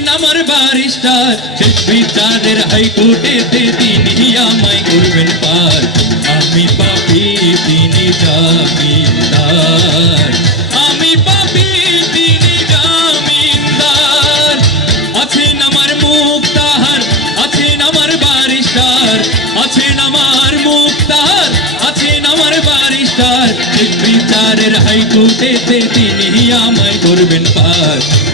আছেন আমার বারিস্টার, শেষ বিচারের হাইকোর্টেতে তিনি আমায় করবেন পার। আমি পাপি, তিনি জামিনদার। আমি পাপি, তিনি জামিনদার। আছেন আমার মুক্তার আছেন আমার বারিস্টার, আছেন আমার মুক্তার আছেন আমার বারিস্টার। তিনি আমায় করবেন পার।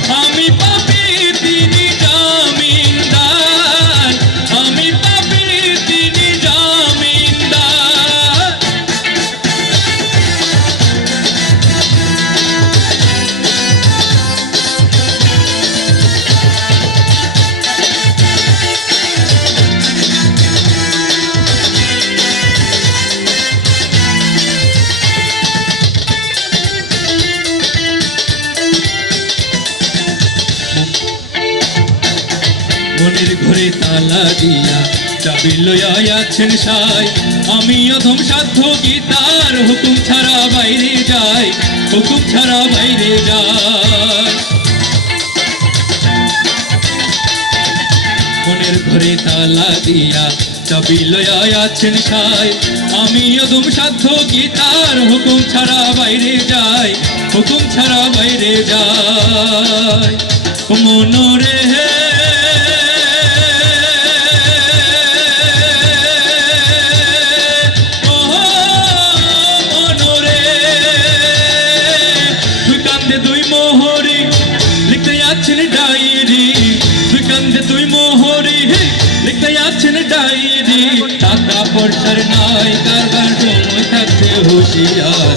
মনের ঘরে তালা দিয়া চাবি লইয়া আছেন সাই। আমি অধম সাধ্য গীতার হুকুম ছাড়া বাইরে যাই, হুকুম ছাড়া বাইরে যাই। মনের ঘরে তালা দিয়া চাবি লইয়া আছেন সাই। আমি অধম সাধ্য গীতার হুকুম ছাড়া বাইরে যাই, হুকুম ছাড়া বাইরে যাই। মনোরে হে যাচ্ছেন ডায়েরি। তুই কান্দে তুই মোহরি, লিখতে আছেন ডায়েরি। টাকা পয়সার নাই, কারবার সময় থাকতে হুঁশিয়ার।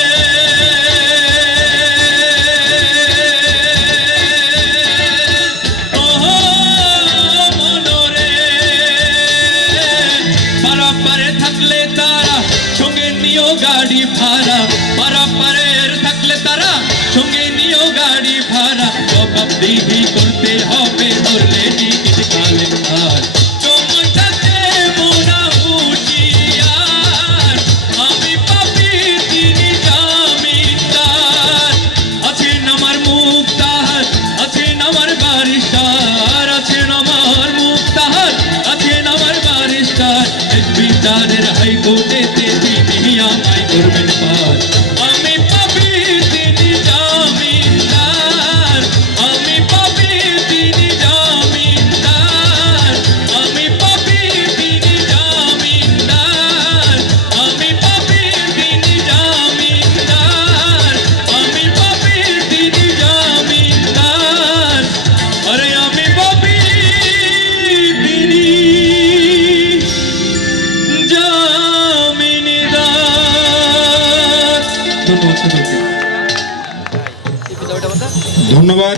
জবাবদিহি করতে হবে ধরলে টিকিট কালে আর সময় থাকতে মোরা হুঁশিয়ার আমি ধন্যবাদ।